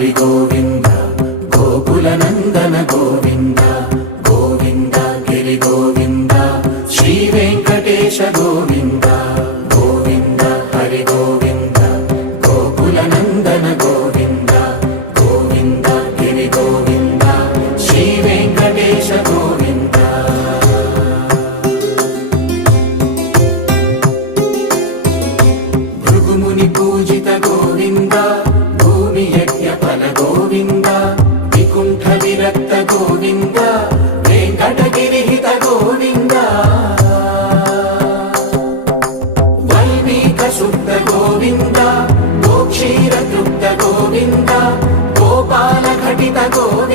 హరి గోవింద గోకుల నందన గోవింద గోవింద గిరి గోవింద శ్రీ వెంకటేశ గోవింద గోవింద హరి గోవింద గోకుల నందన గోవింద గోవింద గిరి గోవింద శ్రీ వెంకటేశ గోవింద భృగుముని పూజిత గోవింద భూమి యజ్ఞ ఫల గోవింద వికుంఠ విరక్త గోవింద వెంకటగిరిహిత గోవింద వైదిక శుద్ధ గోవింద గోక్షీర తృప్త గోవింద గోపాల ఘటిత గోవింద